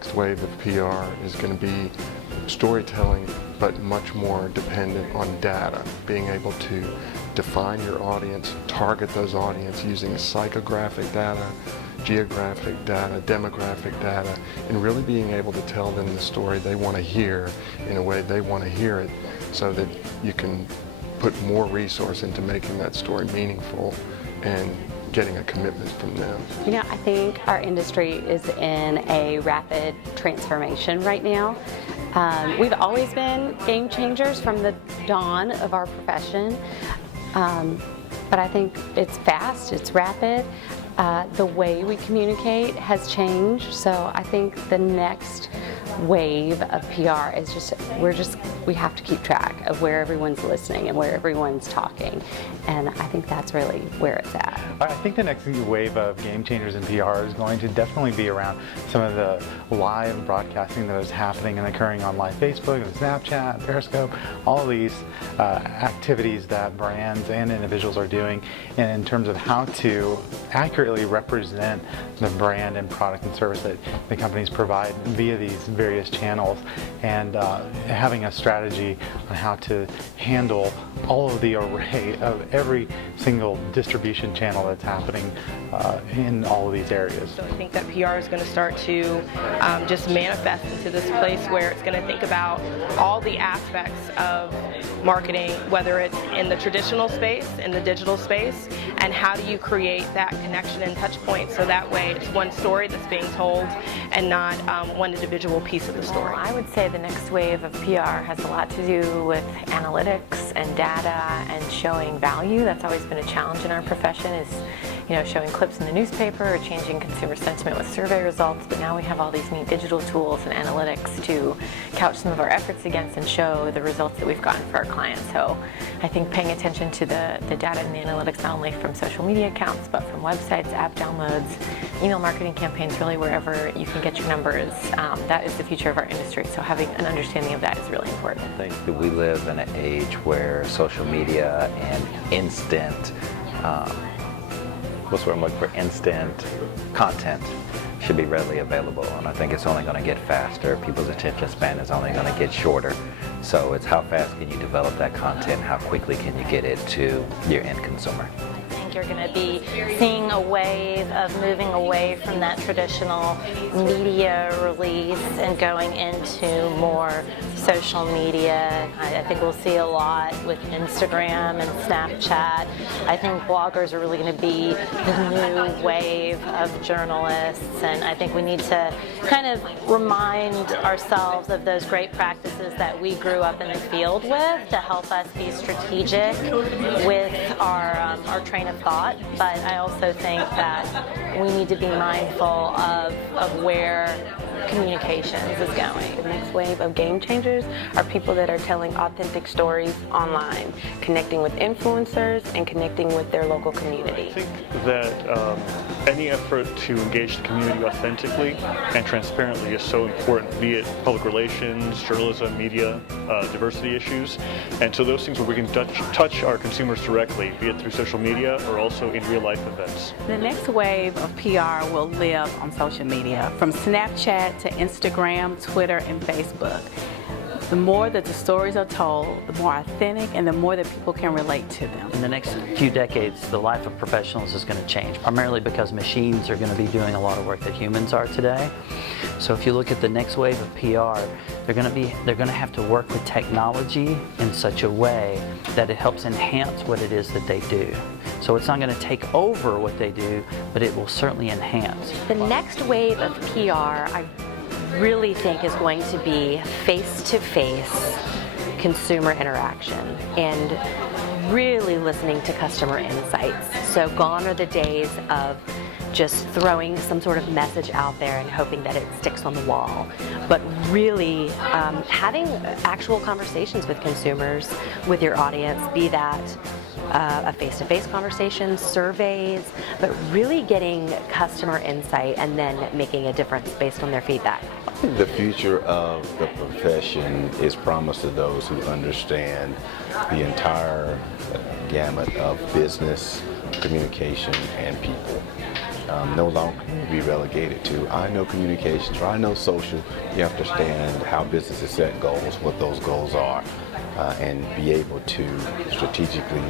next wave of PR is going to be storytelling, but much more dependent on data, being able to define your audience, target those audience using psychographic data, geographic data, demographic data, and really being able to tell them the story they want to hear in a way they want to hear it, so that you can put more resource into making that story meaningful and getting a commitment from them. You know, I think our industry is in a rapid transformation right now. We've always been game changers from the dawn of our profession, but I think it's fast, it's rapid. The way we communicate has changed, so I think the next wave of PR is we have to keep track of where everyone's listening and where everyone's talking, and I think that's really where it's at. I think the next wave of game changers in PR is going to definitely be around some of the live broadcasting that is happening and occurring on live Facebook and Snapchat, Periscope, all of these activities that brands and individuals are doing in terms of how to accurately represent the brand and product and service that the companies provide via these various channels, and having a strategy on how to handle all of the array of every single distribution channel that's happening in all of these areas. So I think that PR is going to start to just manifest into this place where it's going to think about all the aspects of marketing, whether it's in the traditional space, in the digital space, and how do you create that connection and touch point so that way it's one story that's being told and not one individual piece of the story. I would say the next wave of PR has a lot to do with analytics and data and showing value. That's always been a challenge in our profession, is showing clips in the newspaper or changing consumer sentiment with survey results, but now we have all these neat digital tools and analytics to couch some of our efforts against and show the results that we've gotten for our clients. So I think paying attention to the data and the analytics, not only from social media accounts, but from websites, app downloads, email marketing campaigns, really wherever you can get your numbers, that is the future of our industry. So having an understanding of that is really important. I think that we live in an age where social media and instant instant content should be readily available, and I think it's only going to get faster. People's attention span is only going to get shorter, so it's how fast can you develop that content, how quickly can you get it to your end consumer. I think you're going to be seeing a wave of moving away from that traditional media release and going into more social media. I think we'll see a lot with Instagram and Snapchat. I think bloggers are really going to be the new wave of journalists, and I think we need to kind of remind ourselves of those great practices that we grew up in the field with to help us be strategic with our train of thought. But I also think that we need to be mindful of where communications is going. The next wave of game changers are people that are telling authentic stories online, connecting with influencers and connecting with their local community. I think that any effort to engage the community authentically and transparently is so important, be it public relations, journalism, media, diversity issues, and so those things where we can touch our consumers directly, be it through social media or also in real life events. The next wave of PR will live on social media, from Snapchat to Instagram, Twitter, and Facebook. The more that the stories are told, the more authentic and the more that people can relate to them. In the next few decades, the life of professionals is going to change, primarily because machines are going to be doing a lot of work that humans are today. So if you look at the next wave of PR, they're going to have to work with technology in such a way that it helps enhance what it is that they do. So it's not going to take over what they do, but it will certainly enhance. The next wave of PR, I really think, is going to be face-to-face consumer interaction and really listening to customer insights. So gone are the days of just throwing some sort of message out there and hoping that it sticks on the wall, but really having actual conversations with consumers, with your audience, be that a face-to-face conversation, surveys, but really getting customer insight and then making a difference based on their feedback. I think the future of the profession is promised to those who understand the entire gamut of business, communication, and people. no longer be relegated to I know communications or I know social. You have to understand how businesses set goals, what those goals are, and be able to strategically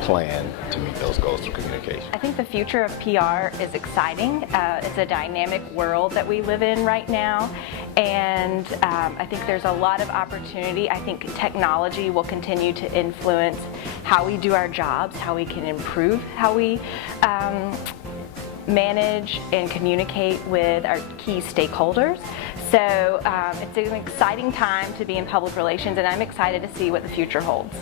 plan to meet those goals through communication. I think the future of PR is exciting. It's a dynamic world that we live in right now, and I think there's a lot of opportunity. I think technology will continue to influence how we do our jobs, how we can improve how we manage and communicate with our key stakeholders. So it's an exciting time to be in public relations, and I'm excited to see what the future holds.